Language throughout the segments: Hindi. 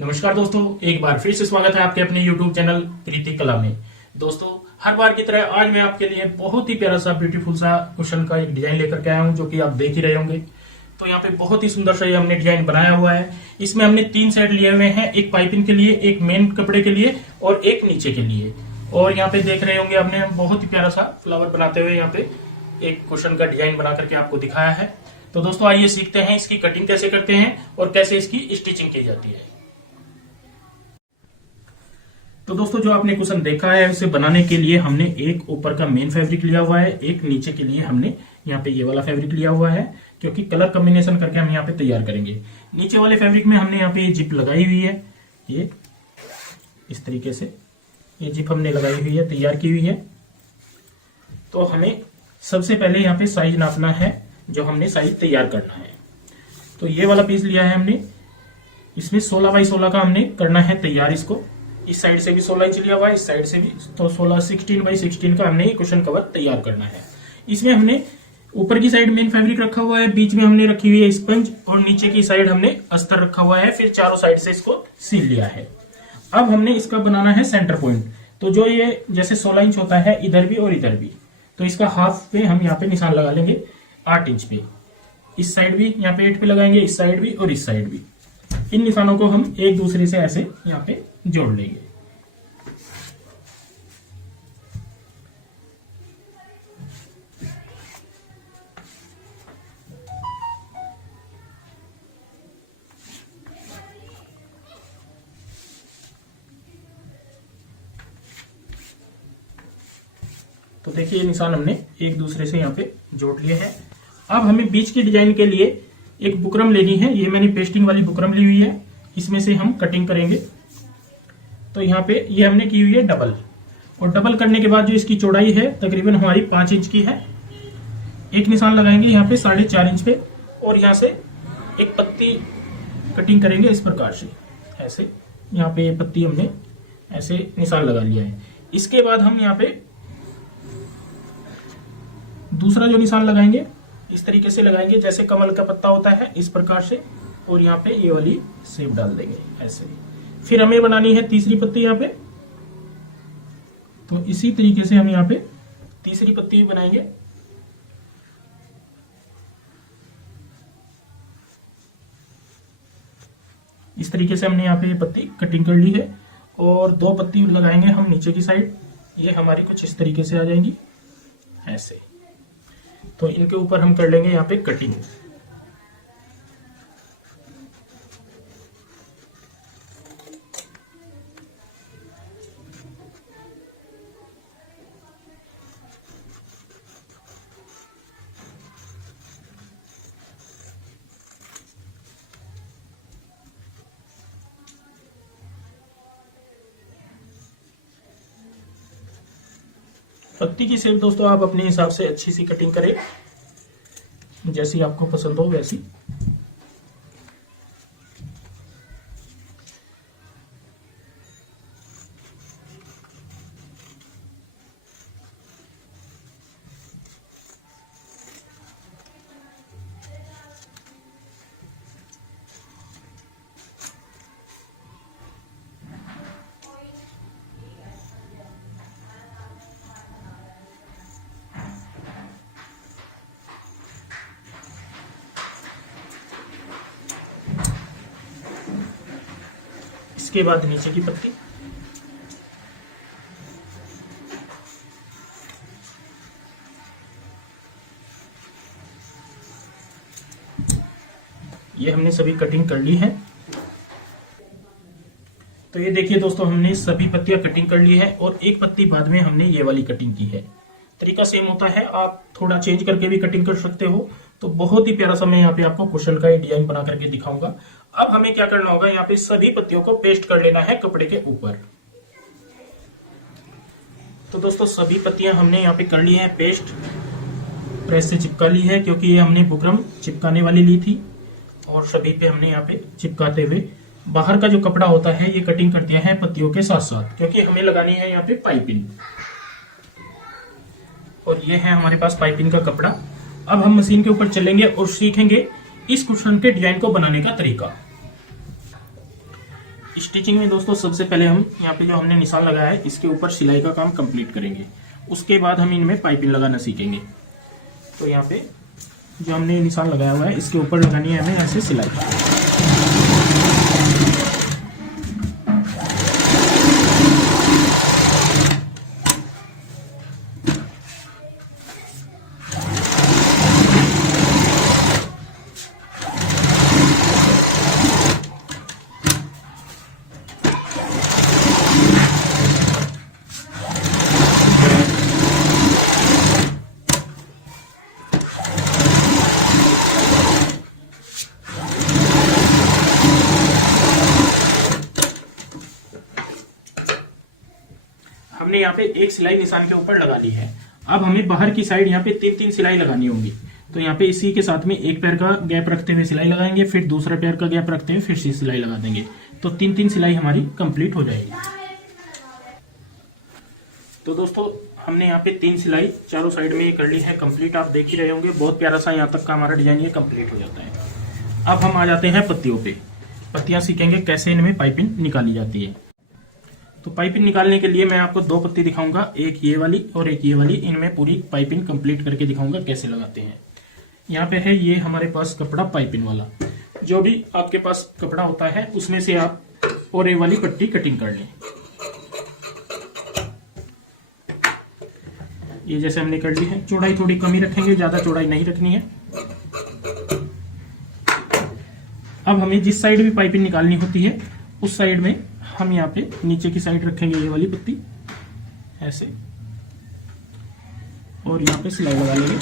नमस्कार दोस्तों, एक बार फिर से स्वागत है आपके अपने YouTube चैनल प्रीति कला में। दोस्तों, हर बार की तरह आज मैं आपके लिए बहुत ही प्यारा सा ब्यूटीफुल सा कुशन का एक डिजाइन लेकर के आया हूं, जो कि आप देख ही रहे होंगे। तो यहाँ पे बहुत ही सुंदर सा ये हमने डिजाइन बनाया हुआ है। इसमें हमने 3 सेट लिए हुए हैं, एक पाइपिंग के लिए, एक मेन कपड़े के लिए और एक नीचे के लिए। और यहाँ पे देख रहे होंगे हमने बहुत ही प्यारा सा फ्लावर बनाते हुए यहाँ पे एक कुशन का डिजाइन बना करके आपको दिखाया है। तो दोस्तों आइए सीखते हैं इसकी कटिंग कैसे करते हैं और कैसे इसकी स्टिचिंग की जाती है। तो दोस्तों, जो आपने कुशन देखा है उसे बनाने के लिए हमने एक ऊपर का मेन फैब्रिक लिया हुआ है, एक नीचे के लिए हमने यहाँ पे ये वाला फैब्रिक लिया हुआ है, क्योंकि कलर कॉम्बिनेशन करके हम यहाँ पे तैयार करेंगे। नीचे वाले फैब्रिक में हमने यहाँ पे ये जिप लगाई हुई है, ये इस तरीके से ये जिप हमने लगाई हुई है, तैयार की हुई है। तो हमें सबसे पहले यहाँ पे साइज नापना है, जो हमने साइज तैयार करना है। तो ये वाला पीस लिया है हमने, इसमें 16 बाई 16 का हमने करना है तैयार। इसको इस साइड से भी 16 इंच लिया हुआ है, इस साइड से भी, तो 16 बाई 16 का हमने कुशन कवर तैयार करना है। इसमें हमने ऊपर की साइड मेन फैब्रिक रखा हुआ है, बीच में हमने रखी हुई है स्पंज और नीचे की साइड हमने अस्तर रखा हुआ है, फिर चारों साइड से इसको सील लिया है। अब हमने इसका बनाना है सेंटर पॉइंट। तो जो ये जैसे 16 इंच होता है इधर भी और इधर भी, तो इसका हाफ पे हम यहाँ पे निशान लगा लेंगे 8 इंच पे। इस साइड भी यहाँ पे 8 पे लगाएंगे, इस साइड भी और इस साइड भी। इन निशानों को हम एक दूसरे से ऐसे यहाँ पे जोड़ लेंगे। तो देखिए ये निशान हमने एक दूसरे से यहाँ पे जोड़ लिए हैं। अब हमें बीच की डिजाइन के लिए एक बुकरम लेनी है। ये मैंने पेस्टिंग वाली बुकरम ली हुई है, इसमें से हम कटिंग करेंगे। तो यहाँ पे ये हमने की हुई है डबल, और डबल करने के बाद जो इसकी चौड़ाई है तकरीबन हमारी 5 इंच की है। एक निशान लगाएंगे यहाँ पे 4.5 इंच पे, और यहाँ से एक पत्ती कटिंग करेंगे इस प्रकार से, ऐसे। यहाँ पे ये पत्ती हमने ऐसे निशान लगा लिया है। इसके बाद हम यहाँ पे दूसरा जो निशान लगाएंगे इस तरीके से लगाएंगे, जैसे कमल का पत्ता होता है इस प्रकार से, और यहाँ पे ये वाली शेप डाल देंगे ऐसे। फिर हमें बनानी है तीसरी पत्ती यहाँ पे, तो इसी तरीके से हम यहाँ पे तीसरी पत्ती बनाएंगे। इस तरीके से हमने यहाँ पे ये पत्ती कटिंग कर ली है, और 2 पत्ती लगाएंगे हम नीचे की साइड। ये हमारी कुछ इस तरीके से आ जाएंगी ऐसे। तो इनके ऊपर हम कर लेंगे यहाँ पे कटिंग। पत्ती की शेप दोस्तों आप अपने हिसाब से अच्छी सी कटिंग करें, जैसी आपको पसंद हो वैसी। इसके बाद नीचे की पत्ती, ये हमने सभी कटिंग कर ली है। तो ये देखिए दोस्तों, हमने सभी पत्तियां कटिंग कर ली है, और एक पत्ती बाद में हमने ये वाली कटिंग की है। तरीका सेम होता है, आप थोड़ा चेंज करके भी कटिंग कर सकते हो। तो बहुत ही प्यारा सा मैं यहाँ पे आपको कुशन का डिजाइन बना करके दिखाऊंगा। अब हमें क्या करना होगा, यहाँ पे सभी पत्तियों को पेस्ट कर लेना है कपड़े के ऊपर। तो दोस्तों सभी पत्तियां हमने यहाँ पे कर ली है पेस्ट, प्रेस से चिपका ली है, क्योंकि ये हमने बुकरम चिपकाने वाली ली थी, और सभी पे हमने यहाँ पे चिपकाते हुए बाहर का जो कपड़ा होता है ये कटिंग कर दिया है पत्तियों के साथ साथ, क्योंकि हमें लगानी है यहाँ पे पाइपिंग। और ये है हमारे पास पाइपिंग का कपड़ा। अब हम मशीन के ऊपर चलेंगे और सीखेंगे इस कुशन के डिजाइन को बनाने का तरीका। स्टिचिंग में दोस्तों सबसे पहले हम यहाँ पे जो हमने निशान लगाया है इसके ऊपर सिलाई का काम कंप्लीट करेंगे, उसके बाद हम इनमें पाइपिंग लगाना सीखेंगे। तो यहाँ पे जो हमने निशान लगाया हुआ है इसके ऊपर लगानी है हमें ऐसे सिलाई। हमने यहाँ पे एक सिलाई निशान के ऊपर लगा ली है। अब हमें बाहर की साइड यहाँ पे 3-3 सिलाई लगानी होंगी। तो यहाँ पे इसी के साथ में एक पैर का गैप रखते हुए सिलाई लगाएंगे, फिर दूसरा पैर का गैप रखते हुए फिर से सिलाई लगा देंगे। तो 3-3 सिलाई हमारी कंप्लीट हो जाएगी। तो दोस्तों हमने यहाँ पे 3 सिलाई चारों साइड में कर ली है कंप्लीट। आप देख ही रहे होंगे बहुत प्यारा सा यहाँ तक का हमारा डिजाइन ये कंप्लीट हो जाता है। अब हम आ जाते हैं पत्तियों पे। पत्तियां सीखेंगे कैसे इनमें पाइपिंग निकाली जाती है। तो पाइपिंग निकालने के लिए मैं आपको 2 पत्ती दिखाऊंगा, एक ये वाली और एक ये वाली। इनमें पूरी पाइपिंग कंप्लीट करके दिखाऊंगा कैसे लगाते हैं। यहाँ पे है ये हमारे पास कपड़ा पाइपिंग वाला। जो भी आपके पास कपड़ा होता है उसमें से आप और ये वाली पट्टी कटिंग कर लें। ये जैसे हमने कर ली है। चौड़ाई थोड़ी कम ही रखेंगे, ज्यादा चौड़ाई नहीं रखनी है। अब हमें जिस साइड भी पाइपिंग निकालनी होती है उस साइड में हम यहाँ पे नीचे की साइड रखेंगे ये वाली पत्ती ऐसे, और यहाँ पे सिलाई लगा लेंगे।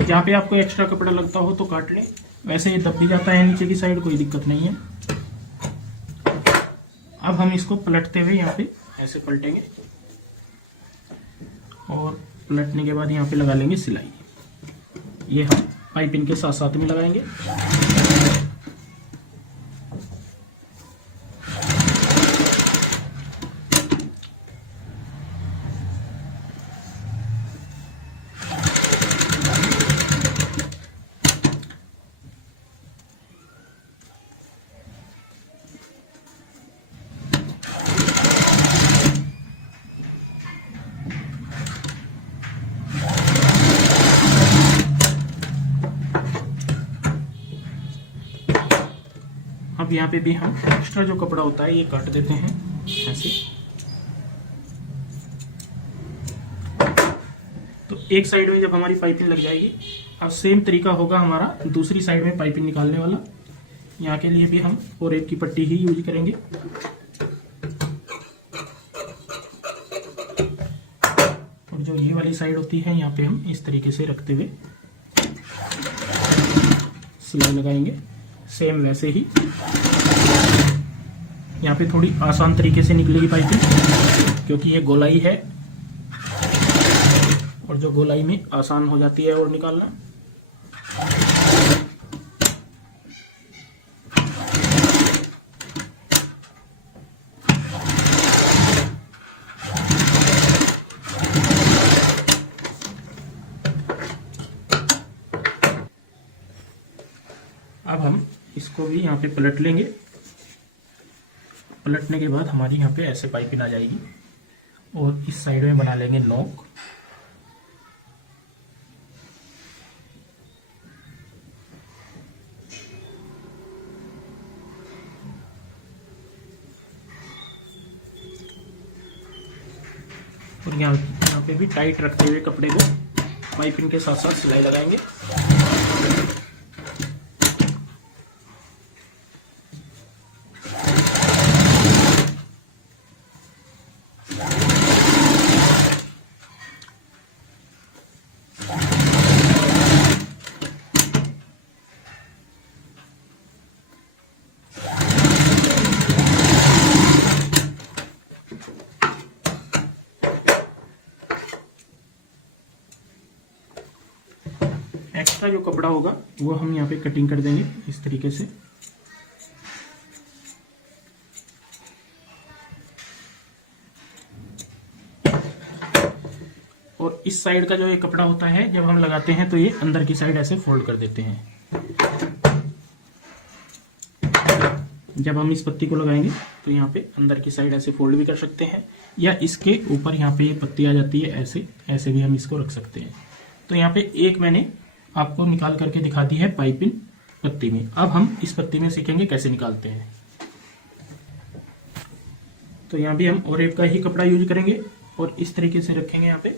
जहाँ पे आपको एक्स्ट्रा कपड़ा लगता हो तो काट लें, वैसे ये दब भी जाता है नीचे की साइड, कोई दिक्कत नहीं है। अब हम इसको पलटते हुए यहाँ पे ऐसे पलटेंगे और पलटने के बाद यहाँ पे लगा लेंगे सिलाई। ये हम पाइपिंग के साथ साथ में लगाएंगे। अब यहाँ पे भी हम एक्स्ट्रा जो कपड़ा होता है ये काट देते हैं ऐसे। तो एक साइड में जब हमारी पाइपिंग लग जाएगी, अब सेम तरीका होगा हमारा दूसरी साइड में पाइपिंग निकालने वाला। यहाँ के लिए भी हम और एक की पट्टी ही यूज करेंगे। और जो ये वाली साइड होती है यहाँ पे हम इस तरीके से रखते हुए सिलाई लगाएंगे, सेम वैसे ही। यहाँ पे थोड़ी आसान तरीके से निकलेगी पाइपिंग क्योंकि ये गोलाई है, और जो गोलाई में आसान हो जाती है और निकालना। अब हम इसको भी यहाँ पे पलट लेंगे। पलटने के बाद हमारी यहाँ पे ऐसे पाइपिंग आ जाएगी और इस साइड में बना लेंगे नोक। और यहाँ पे भी टाइट रखते हुए कपड़े को पाइपिंग के साथ साथ सिलाई लगाएंगे। एक्स्ट्रा जो कपड़ा होगा वो हम यहाँ पे कटिंग कर देंगे इस तरीके से। और इस साइड का जो ये कपड़ा होता है जब हम लगाते हैं तो ये अंदर की साइड ऐसे फोल्ड कर देते हैं। जब हम इस पत्ती को लगाएंगे तो यहाँ पे अंदर की साइड ऐसे फोल्ड भी कर सकते हैं, या इसके ऊपर यहाँ पे ये पत्ती आ जाती है ऐसे, ऐसे भी हम इसको रख सकते हैं। तो यहाँ पे एक मैंने आपको निकाल करके दिखा दी है पाइपिंग पत्ती में। अब हम इस पत्ती में सीखेंगे कैसे निकालते हैं। तो यहाँ भी हम और एक का ही कपड़ा यूज करेंगे और इस तरीके से रखेंगे यहाँ पे।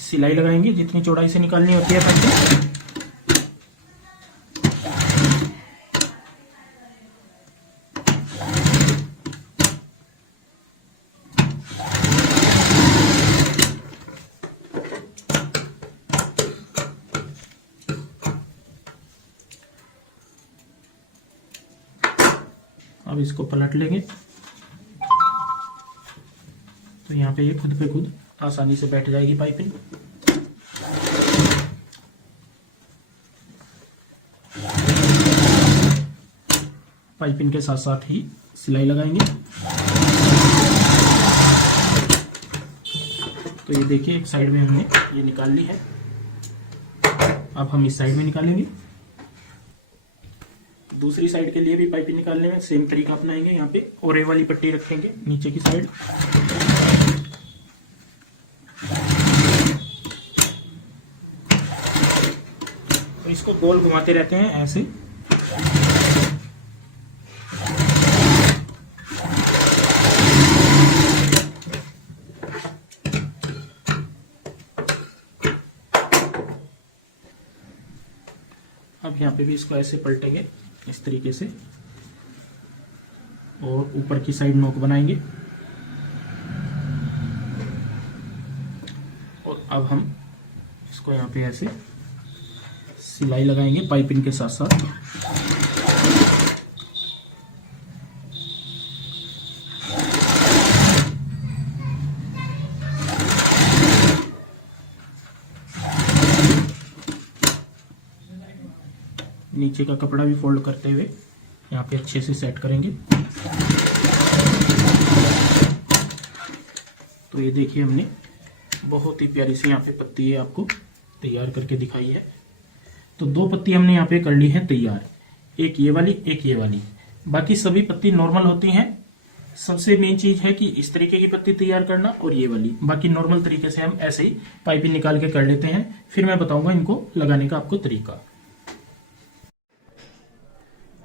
सिलाई लगाएंगे जितनी चौड़ाई से निकालनी होती है पाइपिंग। अब इसको पलट लेंगे तो यहाँ पे ये खुद पे खुद आसानी से बैठ जाएगी पाइपिंग। पाइपिंग के साथ साथ ही सिलाई लगाएंगे। तो ये देखिए एक साइड में हमने ये निकाल ली है। अब हम इस साइड में निकालेंगे। दूसरी साइड के लिए भी पाइपिंग निकालने में सेम तरीका अपनाएंगे। यहाँ पे और ये वाली पट्टी रखेंगे नीचे की साइड। तो इसको गोल घुमाते रहते हैं ऐसे। अब यहाँ पे भी इसको ऐसे पलटेंगे इस तरीके से और ऊपर की साइड नोक बनाएंगे। और अब हम इसको यहाँ पे ऐसे सिलाई लगाएंगे पाइपिंग के साथ साथ। नीचे का कपड़ा भी फोल्ड करते हुए यहाँ पे अच्छे से सेट करेंगे। तो ये देखिए हमने बहुत ही प्यारी सी यहाँ पे पत्ती है आपको तैयार करके दिखाई है। तो दो पत्ती हमने यहाँ पे कर ली है तैयार, एक ये वाली एक ये वाली। बाकी सभी पत्ती नॉर्मल होती हैं। सबसे मेन चीज है कि इस तरीके की पत्ती तैयार करना और ये वाली। बाकी नॉर्मल तरीके से हम ऐसे ही पाइपिंग निकाल के कर लेते हैं। फिर मैं बताऊंगा इनको लगाने का आपको तरीका।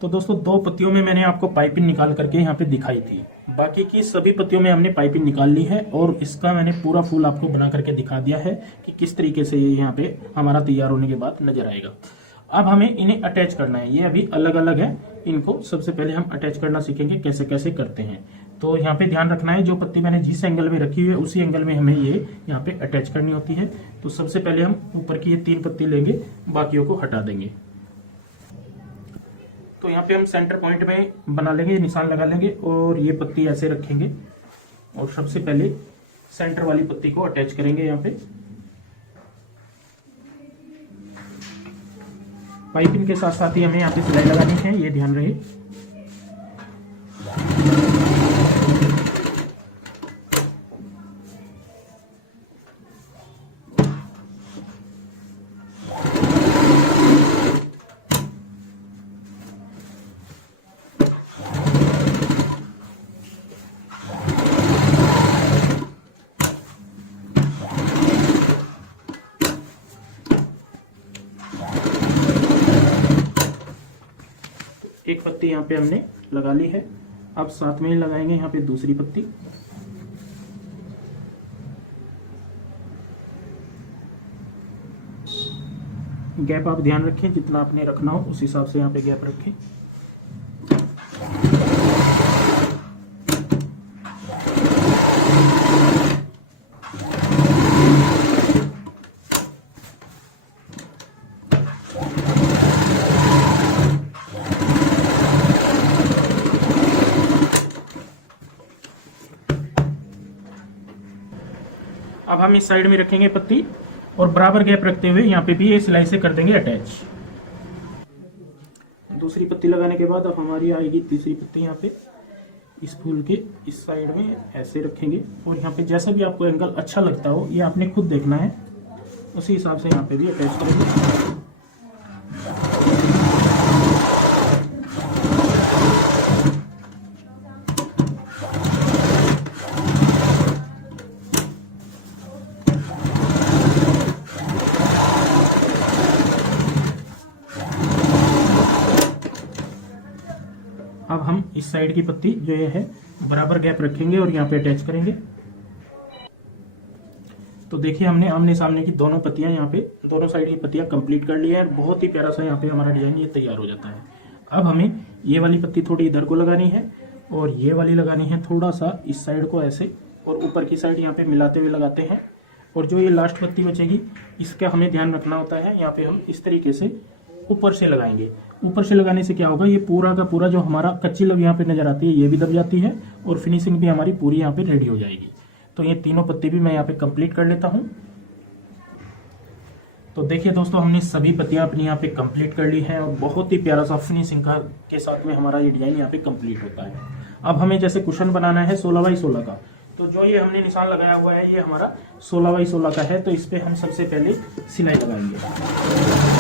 तो दोस्तों दो पत्तियों में मैंने आपको पाइपिंग निकाल करके यहाँ पे दिखाई थी। बाकी की सभी पत्तियों में हमने पाइपिंग निकाल ली है और इसका मैंने पूरा फूल आपको बना करके दिखा दिया है कि किस तरीके से ये यहाँ पे हमारा तैयार होने के बाद नजर आएगा। अब हमें इन्हें अटैच करना है। ये अभी अलग अलग है। इनको सबसे पहले हम अटैच करना सीखेंगे कैसे कैसे करते हैं। तो यहाँ पे ध्यान रखना है जो पत्ती मैंने जिस एंगल में रखी हुई है उसी एंगल में हमें ये यहाँ पे अटैच करनी होती है। तो सबसे पहले हम ऊपर की ये 3 पत्ती लेंगे, बाकियों को हटा देंगे। तो यहाँ पे हम सेंटर पॉइंट में बना लेंगे, निशान लगा लेंगे और ये पत्ती ऐसे रखेंगे और सबसे पहले सेंटर वाली पत्ती को अटैच करेंगे। यहाँ पे पाइपिंग के साथ साथ ही हमें यहाँ पे सिलाई लगानी है, ये ध्यान रहे। एक पत्ती यहाँ पे हमने लगा ली है। अब साथ में ही लगाएंगे यहाँ पे दूसरी पत्ती। गैप आप ध्यान रखें, जितना आपने रखना हो उस हिसाब से यहाँ पे गैप रखें। अब हम इस साइड में रखेंगे पत्ती और बराबर गैप रखते हुए यहाँ पे भी ये सिलाई से कर देंगे अटैच। दूसरी पत्ती लगाने के बाद अब हमारी आएगी तीसरी पत्ती। यहाँ पे इस फूल के इस साइड में ऐसे रखेंगे और यहाँ पे जैसा भी आपको एंगल अच्छा लगता हो ये आपने खुद देखना है, उसी हिसाब से यहाँ पे भी अटैच करेंगे। अब हम इस साइड की पत्ती जो ये है बराबर गैप रखेंगे और यहाँ पे अटैच करेंगे। तो देखिए हमने आमने सामने की दोनों पत्तियां यहाँ पे दोनों साइड की पत्तियां कंप्लीट कर ली है। बहुत ही प्यारा सा यहाँ पे हमारा डिजाइन ये तैयार हो जाता है। अब हमें ये वाली पत्ती थोड़ी इधर को लगानी है और ये वाली लगानी है थोड़ा सा इस साइड को ऐसे, और ऊपर की साइड यहाँ पे मिलाते हुए लगाते हैं। और जो ये लास्ट पत्ती बचेगी इसका हमें ध्यान रखना होता है, यहाँ पे हम इस तरीके से ऊपर से लगाएंगे। ऊपर से लगाने से क्या होगा, ये पूरा का पूरा जो हमारा कच्ची लव यहाँ पे नजर आती है ये भी दब जाती है और फिनिशिंग भी हमारी पूरी यहाँ पे रेडी हो जाएगी। तो ये तीनों पत्ती भी मैं यहाँ पे कंप्लीट कर लेता हूँ। तो देखिए दोस्तों हमने सभी पत्तियां अपनी यहाँ पे कंप्लीट कर ली हैं और बहुत ही प्यारा सा फिनिशिंग के साथ में हमारा ये डिजाइन यहाँ पे कंप्लीट होता है। अब हमें जैसे कुशन बनाना है 16x16 का, तो जो ये हमने निशान लगाया हुआ है ये हमारा 16x16 का है। तो इस पे हम सबसे पहले सिलाई लगाएंगे।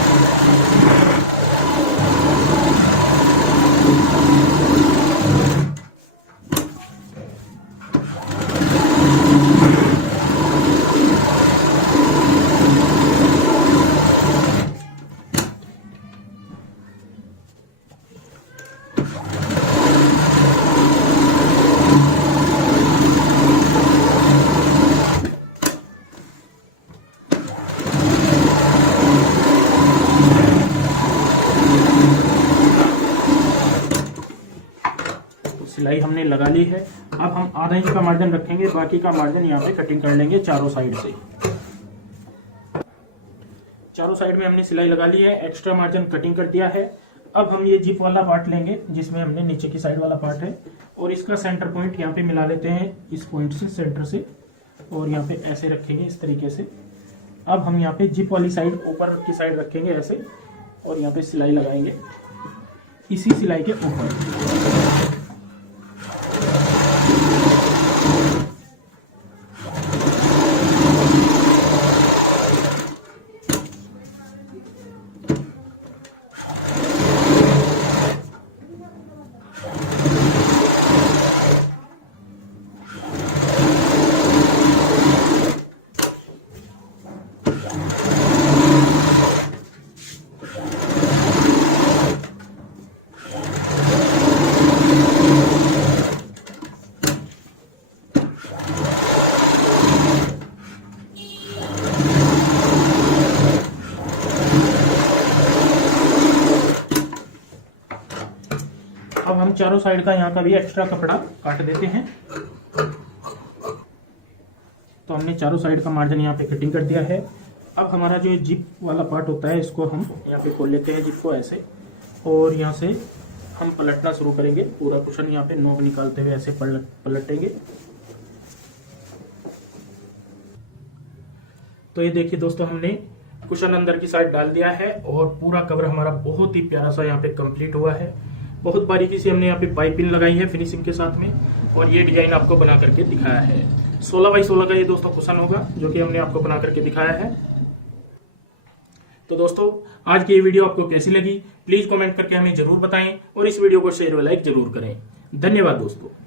सिलाई हमने लगा ली है। अब हम आधा इंच का मार्जिन रखेंगे, बाकी का मार्जिन यहाँ पे कटिंग कर लेंगे चारों साइड से। चारों साइड में हमने सिलाई लगा ली है, एक्स्ट्रा मार्जिन कटिंग कर दिया है। अब हम ये जिप वाला पार्ट लेंगे जिसमें हमने नीचे की साइड वाला पार्ट है और इसका सेंटर पॉइंट यहाँ पे मिला लेते हैं इस पॉइंट से, सेंटर से, और यहाँ पे ऐसे रखेंगे इस तरीके से। अब हम यहाँ पे जिप वाली साइड ऊपर की साइड रखेंगे ऐसे और यहाँ पे सिलाई लगाएंगे इसी सिलाई के ऊपर। अब हम चारों साइड का यहाँ का भी एक्स्ट्रा कपड़ा काट देते हैं। तो हमने चारों साइड का मार्जिन यहाँ पे कटिंग कर दिया है। अब हमारा जो जिप वाला पार्ट होता है इसको हम यहाँ पे खोल लेते हैं जिप को ऐसे, और यहाँ से हम पलटना शुरू करेंगे। पूरा कुशन यहाँ पे नोक निकालते हुए ऐसे पलटेंगे। तो ये देखिए दोस्तों हमने कुशन अंदर की साइड डाल दिया है और पूरा कवर हमारा बहुत ही प्यारा सा यहाँ पे कंप्लीट हुआ है। बहुत बारीकी से हमने यहाँ पे पाइपिंग लगाई है फिनिशिंग के साथ में, और ये डिजाइन आपको बना करके दिखाया है। 16x16 का ये दोस्तों कुशन होगा जो कि हमने आपको बना करके दिखाया है। तो दोस्तों आज की ये वीडियो आपको कैसी लगी प्लीज कमेंट करके हमें जरूर बताएं और इस वीडियो को शेयर व लाइक जरूर करें। धन्यवाद दोस्तों।